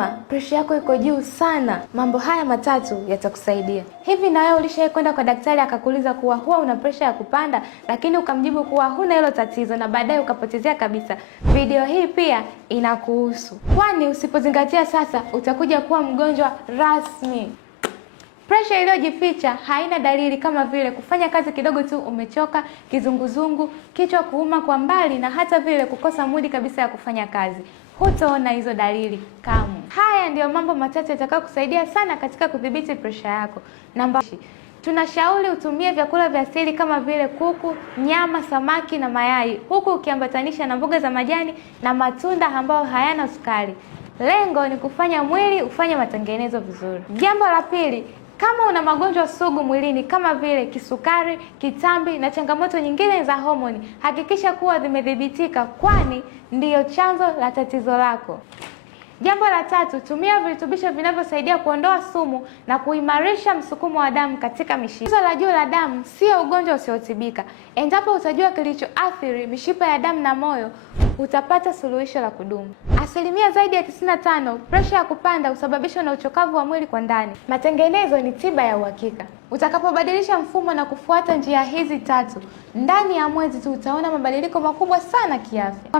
kama presha yako iko juu sana, mambo haya matatu yatakusaidia. Hivi na wewe ulishawahi kwenda kwa daktari akakuuliza kuwa huwa una presha ya kupanda, lakini ukamjibu kuwa huna hilo tatizo na baadaye ukapotezea kabisa? Video hii pia inakuhusu, kwani usipozingatia sasa utakuja kuwa mgonjwa rasmi. Presha iliyojificha haina dalili kama vile kufanya kazi kidogo tu umechoka, kizunguzungu, kichwa kuuma kwa mbali na hata vile kukosa mudi kabisa ya kufanya kazi. Hutaona hizo dalili kamwe. Haya ndiyo mambo matatu yatakayokusaidia sana katika kudhibiti presha yako. Namba, tunashauri utumie vyakula vya asili kama vile kuku, nyama, samaki na mayai, huku ukiambatanisha na mboga za majani na matunda ambayo hayana sukari. Lengo ni kufanya mwili ufanye matengenezo vizuri. Jambo la pili, kama una magonjwa sugu mwilini kama vile kisukari, kitambi na changamoto nyingine za homoni, hakikisha kuwa zimedhibitika, kwani ndiyo chanzo la tatizo lako. Jambo la tatu, tumia virutubisho vinavyosaidia kuondoa sumu na kuimarisha msukumo wa damu katika mishipa. Tatizo la juu la damu sio ugonjwa usiotibika. Endapo utajua kilichoathiri mishipa ya damu na moyo, utapata suluhisho la kudumu. Asilimia zaidi ya 95 presha ya kupanda husababishwa na uchokavu wa mwili kwa ndani. Matengenezo ni tiba ya uhakika. Utakapobadilisha mfumo na kufuata njia hizi tatu, ndani ya mwezi tu utaona mabadiliko makubwa sana kiafya.